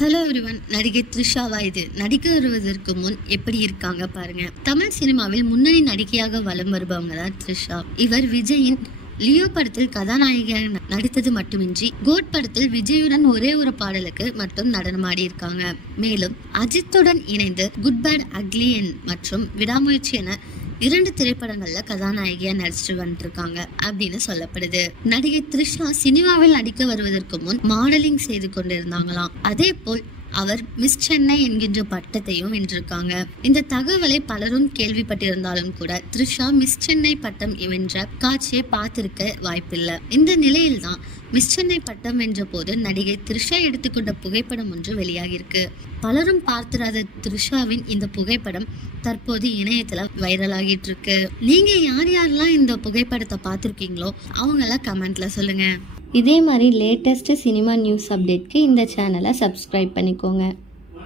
Hello everyone. நடிகை த்ரிஷாவா இது? நடிக்க வருவதற்கு முன் எப்படி இருக்காங்க பாருங்க. தமிழ் சினிமாவில் முன்னணி நடிகையாக வலம் வருபவங்க தான் த்ரிஷா. இவர் விஜயின் லியோ படத்தில் கதாநாயகியாக நடித்தது மட்டுமின்றி கோட் படத்தில் விஜயுடன் ஒரே ஒரு பாடலுக்கு மட்டும் நடனமாடி இருக்காங்க. மேலும் அஜித்துடன் இணைந்து குட் பேட் அக்லி மற்றும் விடாமுயற்சி என 2 திரைப்படங்கள்ல கதாநாயகியா நடிச்சுட்டு வந்துருக்காங்க அப்படின்னு சொல்லப்படுது. நடிகை த்ரிஷா சினிமாவில் நடிக்க வருவதற்கு முன் மாடலிங் செய்து கொண்டிருந்தாங்களாம். அதே போல் அவர் மிஸ் சென்னை என்கின்ற பட்டத்தையும் வென்றிருக்காங்க. இந்த தகவலை பலரும் கேள்விப்பட்டிருந்தாலும் கூட த்ரிஷா மிஸ் சென்னை பட்டம் வென்ற காட்சியை பார்த்திருக்க வாய்ப்பில்லை. இந்த நிலையில்தான் மிஸ் சென்னை பட்டம் வென்ற போது நடிகை த்ரிஷா எடுத்துக்கொண்ட புகைப்படம் ஒன்று வெளியாகிருக்கு. பலரும் பார்த்திராத த்ரிஷாவின் இந்த புகைப்படம் தற்போது இணையத்துல வைரல் ஆகிட்டு இருக்கு. நீங்க யாரெல்லாம் இந்த புகைப்படத்தை பார்த்திருக்கீங்களோ அவங்கெல்லாம் கமெண்ட்ல சொல்லுங்க. இதே மாதிரி லேட்டஸ்ட் சினிமா நியூஸ் அப்டேட்க்கு இந்த சேனலை சப்ஸ்கிரைப் பண்ணிக்கோங்க.